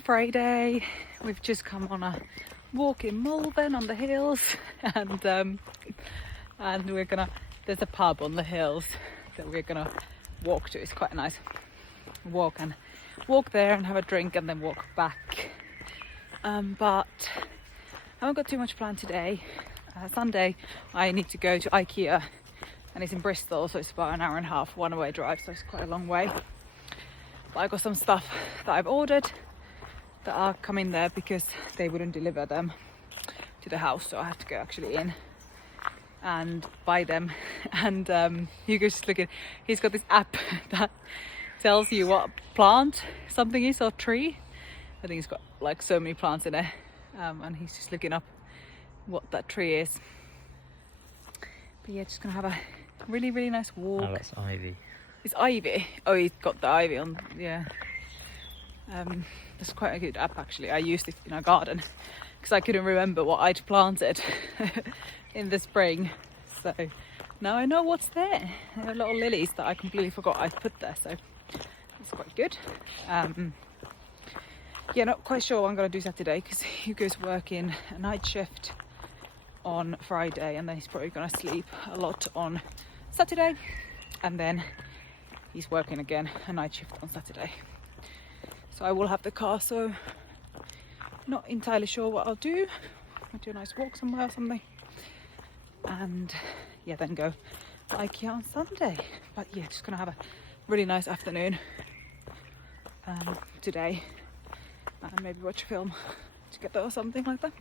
Happy Friday! We've just come on a walk in Malvern on the hills, and we're gonna. There's a pub on the hills that we're gonna walk to. It's quite a nice walk there and have a drink and then walk back. But I haven't got too much planned today. Sunday I need to go to ikea, and it's in Bristol, so it's about an hour and a half one-way drive, so it's quite a long way. But I got some stuff that I've ordered that are coming there because they wouldn't deliver them to the house, so I have to go actually in and buy them. And Hugo's just looking, he's got this app that tells you what plant something is or tree. I think he's got like so many plants in it, and he's just looking up what that tree is. But yeah, just gonna have a really nice walk. Oh, that's ivy. It's ivy. Oh, he's got the ivy on. Yeah. That's quite a good app actually. I used it in our garden because I couldn't remember what I'd planted in the spring. So now I know what's there. There are little lilies that I completely forgot I'd put there. So it's quite good. Yeah, not quite sure what I'm going to do Saturday because Hugo's working a night shift on Friday, and then he's probably going to sleep a lot on Saturday, and then he's working again a night shift on Saturday. So I will have the car, so not entirely sure what I'll do. I'll do a nice walk somewhere or something, and yeah, then go to ikea on Sunday. But yeah, just gonna have a really nice afternoon today, and maybe watch a film together or something like that.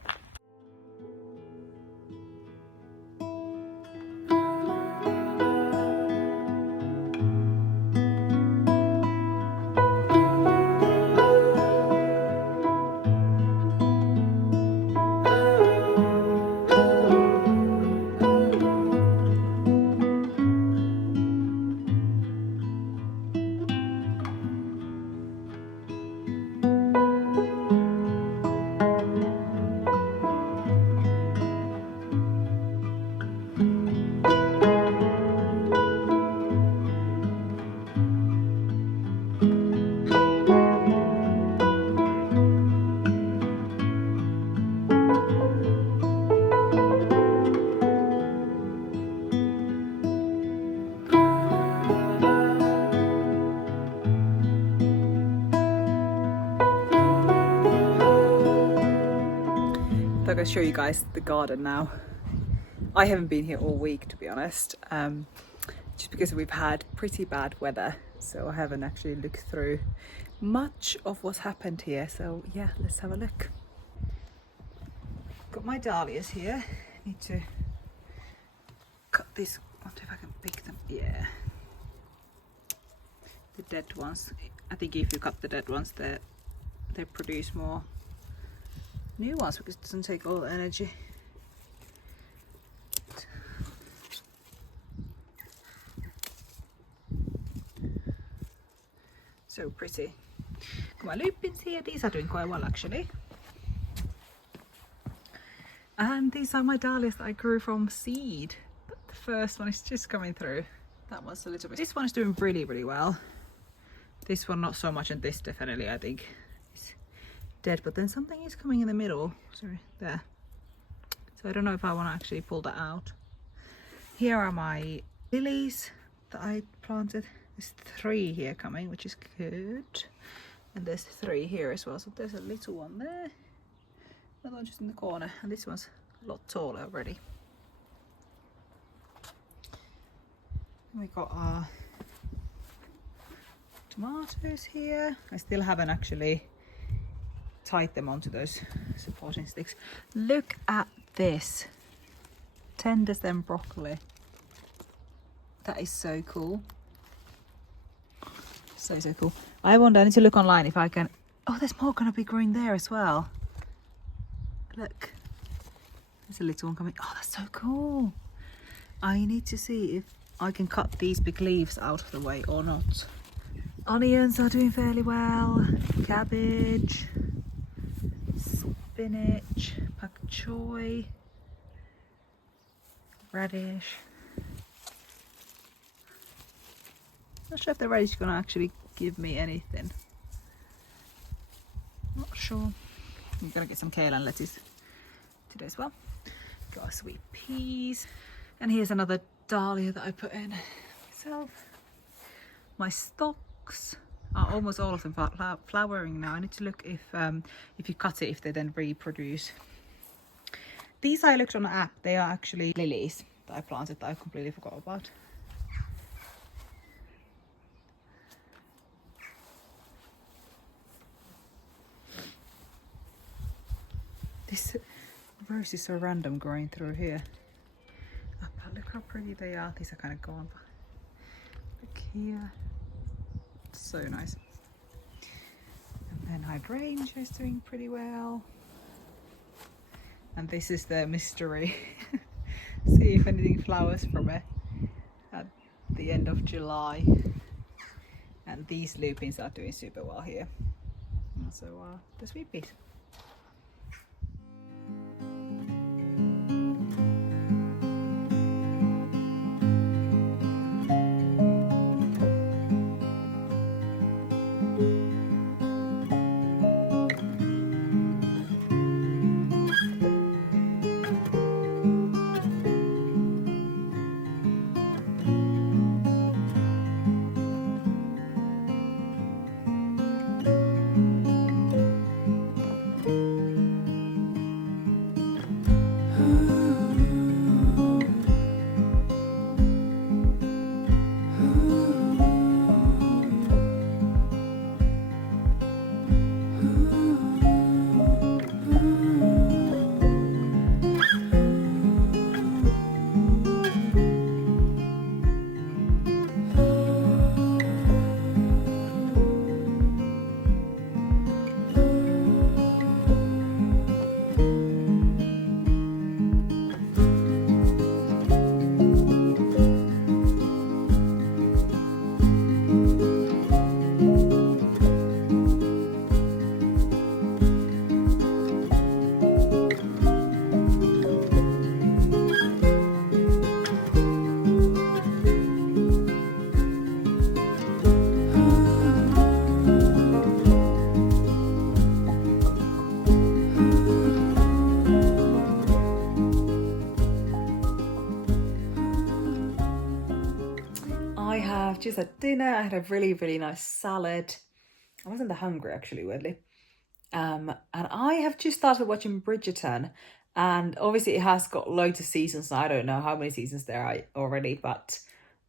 I'm going to show you guys the garden now. I haven't been here all week, to be honest, just because we've had pretty bad weather, so I haven't actually looked through much of what's happened here. So yeah, let's have a look. Got my dahlias here. Need to cut this. I wonder if I can pick them. Yeah, the dead ones. I think if you cut the dead ones, they produce more new ones because it doesn't take all the energy. So pretty. Got my lupins here. These are doing quite well actually. And these are my dahlias that I grew from seed. But the first one is just coming through. That one's a little bit. This one is doing really well. This one not so much, and this definitely I think dead, but then something is coming in the middle. Sorry, there. So I don't know if I want to actually pull that out. Here are my lilies that I planted. There's 3 here coming, which is good, and there's 3 here as well. So there's a little one there, another one just in the corner, and this one's a lot taller already. And we got our tomatoes here. I still haven't actually tied them onto those supporting sticks. Look at this tender stem broccoli. That is so cool. So cool. I need to look online if I can. Oh, there's more gonna be growing there as well. Look, there's a little one coming. Oh, that's so cool. I need to see if I can cut these big leaves out of the way or not. Onions are doing fairly well. Cabbage, spinach, pak choy, radish. Not sure if the radish is gonna actually give me anything. Not sure. I'm gonna get some kale and lettuce today as well. Got sweet peas. And here's another dahlia that I put in myself. My stocks are almost all of them flowering now. I need to look if you cut it, if they then reproduce. These I looked on the app, they are actually lilies that I planted that I completely forgot about. This rose is so random growing through here. Oh, but look how pretty they are. These are kind of gone. Look here. So nice. And then hydrangea is doing pretty well. And this is the mystery. See if anything flowers from it at the end of July. And these lupins are doing super well here. And so the sweet peas. Just had dinner. I had a really nice salad. I wasn't that hungry actually, weirdly. And I have just started watching Bridgerton, and obviously it has got loads of seasons. I don't know how many seasons there are already, but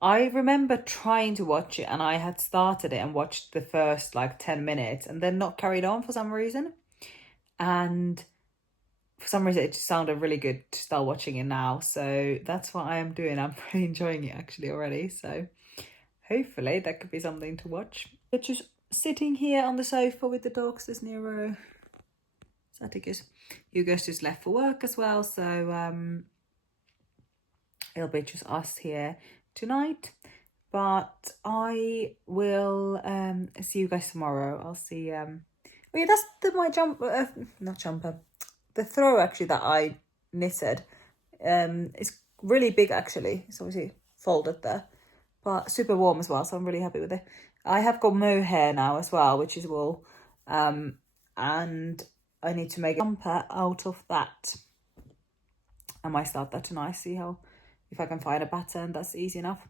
I remember trying to watch it, and I had started it and watched the first like 10 minutes and then not carried on for some reason. And for some reason it just sounded really good to start watching it now. So that's what I am doing. I'm really enjoying it actually already. So hopefully that could be something to watch. We're just sitting here on the sofa with the dogs. There's Nero. Atticus. Hugo's just left for work as well. So it'll be just us here tonight. But I will see you guys tomorrow. I'll see... oh yeah, that's my jumper... not jumper. The throw actually that I knitted. It's really big actually. It's obviously folded there. But super warm as well, so I'm really happy with it. I have got mohair now as well, which is wool. And I need to make a jumper out of that. I might start that tonight, see how, if I can find a pattern that's easy enough.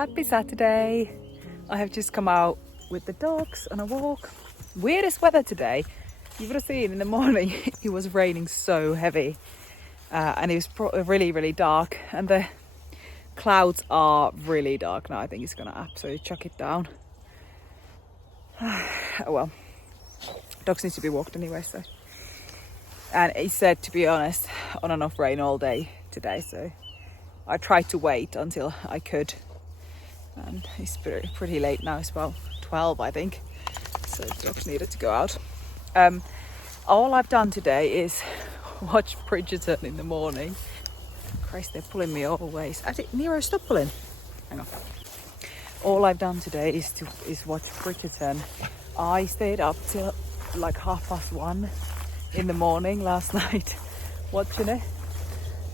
Happy Saturday! I have just come out with the dogs on a walk. Weirdest weather today. You would have seen in the morning it was raining so heavy and it was really, really dark, and the clouds are really dark now. I think it's gonna absolutely chuck it down. Oh well, dogs need to be walked anyway, so. And it said, to be honest, on and off rain all day today, so I tried to wait until I could, and it's pretty late now. It's about 12, I think, so the dogs needed to go out. All I've done today is watch Bridgerton in the morning. Christ, they're pulling me all ways. Nero, stop pulling. Hang on. All I've done today is watch Bridgerton. I stayed up till like 1:30 in the morning last night watching it,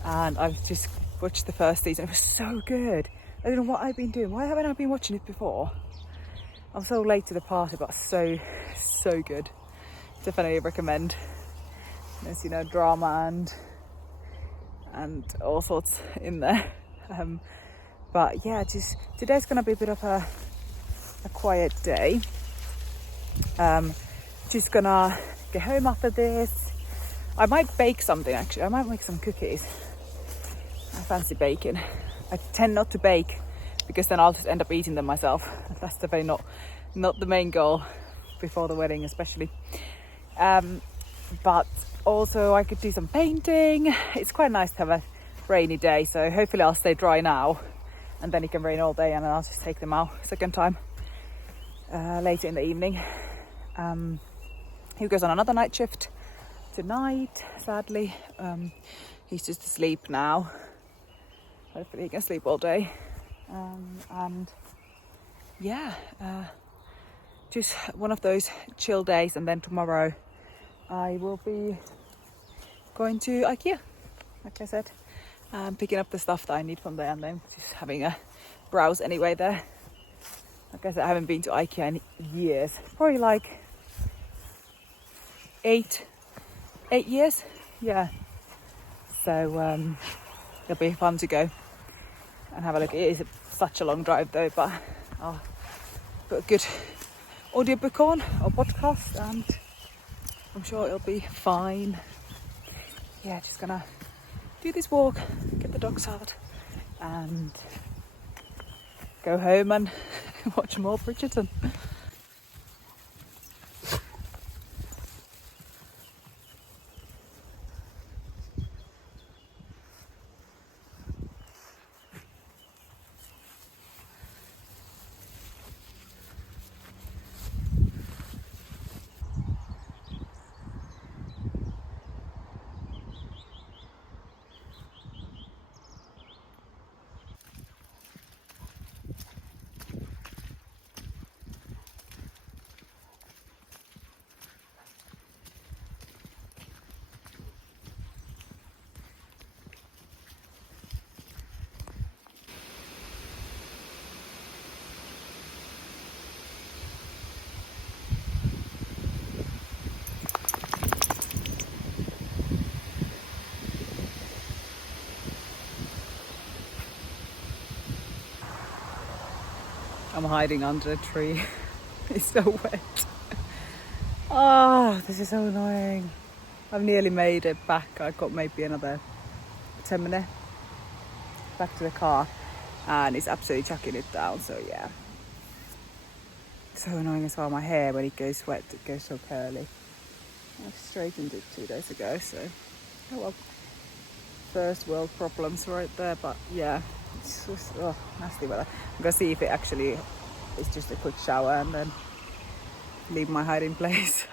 and I've just watched the first season. It was so good. I don't know what I've been doing. Why haven't I been watching it before? I'm so late to the party, but so good. Definitely recommend. There's, you know, drama and all sorts in there. But yeah, just today's gonna be a bit of a quiet day. Just gonna get home after this. I might bake something actually. I might make some cookies. I fancy baking. I tend not to bake because then I'll just end up eating them myself. That's definitely not the main goal before the wedding, especially. But also I could do some painting. It's quite nice to have a rainy day, so hopefully I'll stay dry now, and then it can rain all day, and then I'll just take them out second time later in the evening. He goes on another night shift tonight, sadly. He's just asleep now. Hopefully he can sleep all day. And yeah, just one of those chill days, and then tomorrow I will be going to IKEA, like I said, picking up the stuff that I need from there, and then just having a browse anyway there. Like I said, I haven't been to IKEA in years, probably like 8 years, yeah. So it'll be fun to go and have a look. It is such a long drive though, but I'll put a good audiobook on or podcast, and I'm sure it'll be fine. Yeah, just gonna do this walk, get the dogs out, and go home and watch more Bridgerton. I'm hiding under a tree. It's so wet. Oh, this is so annoying. I've nearly made it back. I've got maybe another 10 minutes back to the car, and it's absolutely chucking it down, so yeah. So annoying as well. My hair, when it goes wet, it goes so curly. I straightened it 2 days ago, so oh well. First world problems right there, but yeah, it's just nasty weather. I'm gonna see if it actually is just a quick shower and then leave my hiding place.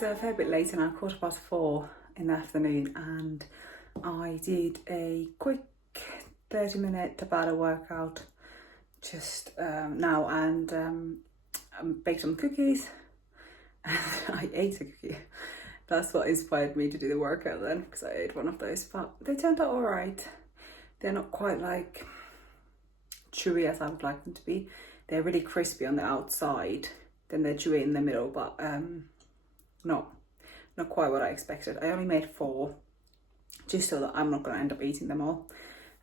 It's a fair bit later now, 4:15 in the afternoon, and I did a quick 30-minute Tabata workout just now, and I baked some cookies and I ate a cookie. That's what inspired me to do the workout then, because I ate one of those, but they turned out alright. They're not quite like chewy as I would like them to be. They're really crispy on the outside, then they're chewy in the middle, but not quite what I expected. I only made 4, just so that I'm not going to end up eating them all.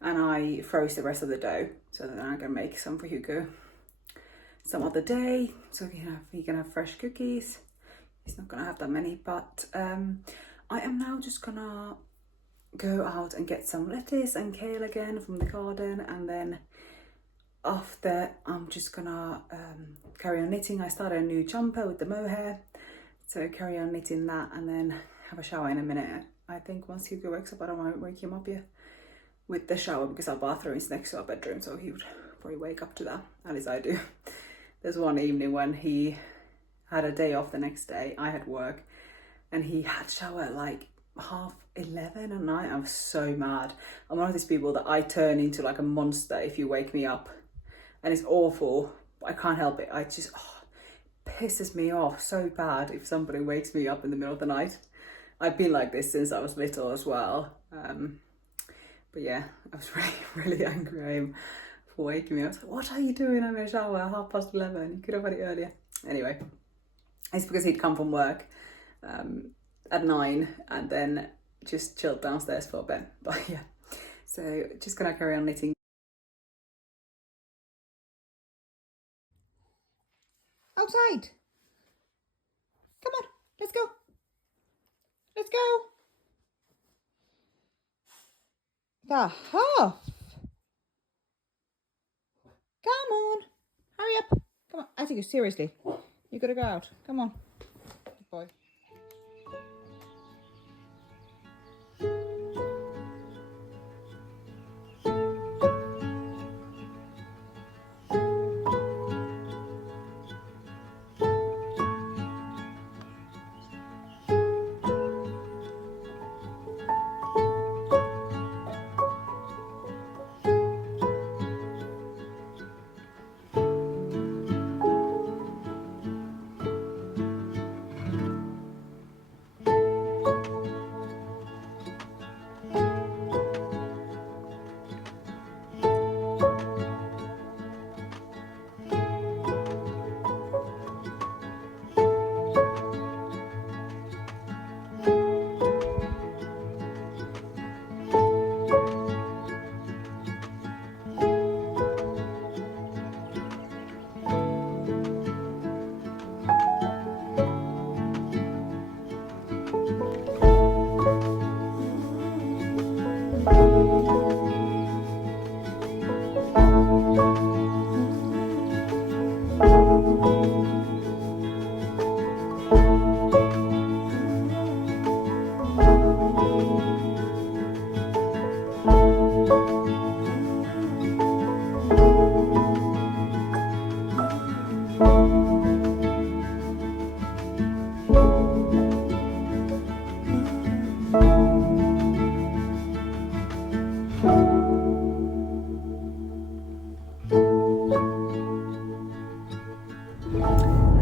And I froze the rest of the dough, so that I can make some for Hugo some other day, so he can have fresh cookies. He's not going to have that many, but I am now just going to go out and get some lettuce and kale again from the garden, and then after I'm just going to carry on knitting. I started a new jumper with the mohair, so carry on knitting that and then have a shower in a minute. I think once Hugo wakes up, I don't want to wake him up yet with the shower, because our bathroom is next to our bedroom, so he would probably wake up to that, at least I do. There's one evening when he had a day off the next day, I had work, and he had shower at like 11:30 at night. I was so mad. I'm one of these people that I turn into like a monster if you wake me up, and it's awful, but I can't help it. I just, pisses me off so bad if somebody wakes me up in the middle of the night. I've been like this since I was little as well. But yeah, I was really angry at him for waking me up. I was like, what are you doing? I'm in a shower at 11:30. You could have had it earlier. Anyway, it's because he'd come from work at 9 and then just chilled downstairs for a bit. But yeah, so just gonna carry on knitting. Outside! Come on, let's go! Let's go! The half! Come on! Hurry up! Come on, I take you seriously. You gotta go out. Come on. Good boy.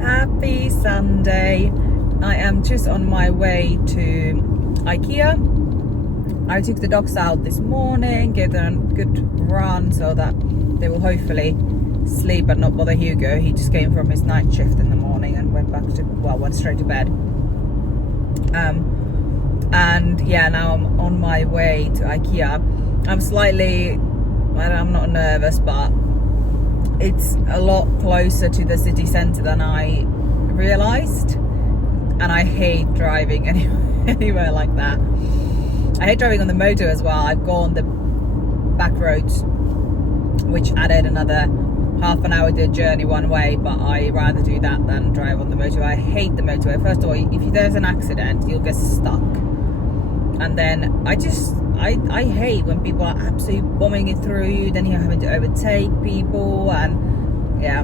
Happy Sunday. I am just on my way to IKEA. I took the dogs out this morning, gave them a good run so that they will hopefully sleep and not bother Hugo. He just came from his night shift in the morning and went straight to bed. And yeah, now I'm on my way to IKEA. I'm not nervous, but it's a lot closer to the city centre than I realised, and I hate driving anywhere like that. I hate driving on the motor as well. I've gone the back roads, which added another half an hour to the journey one way, but I rather do that than drive on the motorway. I hate the motorway. First of all, if there's an accident, you'll get stuck, and then I hate when people are absolutely bombing it through you, then you're having to overtake people, and yeah,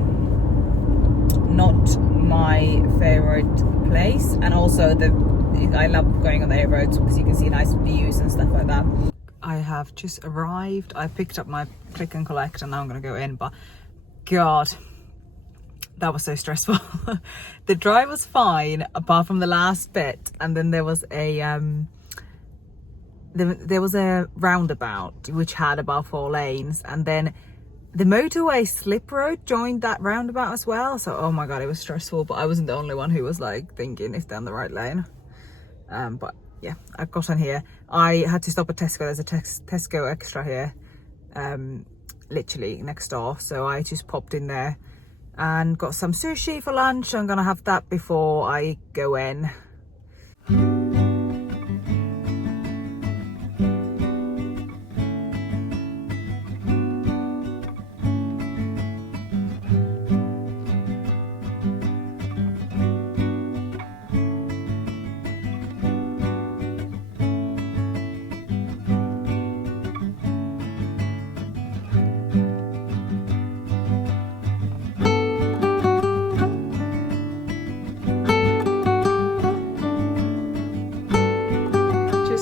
not my favorite place, and also I love going on the A roads because you can see nice views and stuff like that. I have just arrived. I picked up my click and collect and now I'm gonna go in, but God, that was so stressful. The drive was fine apart from the last bit, and then there was a there was a roundabout which had about 4 lanes, and then the motorway slip road joined that roundabout as well. So oh my God, it was stressful, but I wasn't the only one who was like thinking if they're on the right lane. But yeah, I got on here. I had to stop at Tesco. There's a Tesco extra here, literally next door. So I just popped in there and got some sushi for lunch. I'm gonna have that before I go in.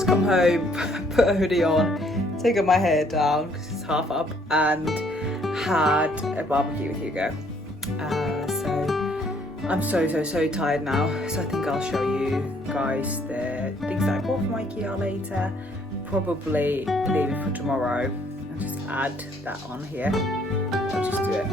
Come home, put a hoodie on, taken my hair down because it's half up, and had a barbecue with Hugo. So I'm so tired now, so I think I'll show you guys the things that I bought from IKEA later. Probably leave it for tomorrow. I'll just add that on here. I'll just do it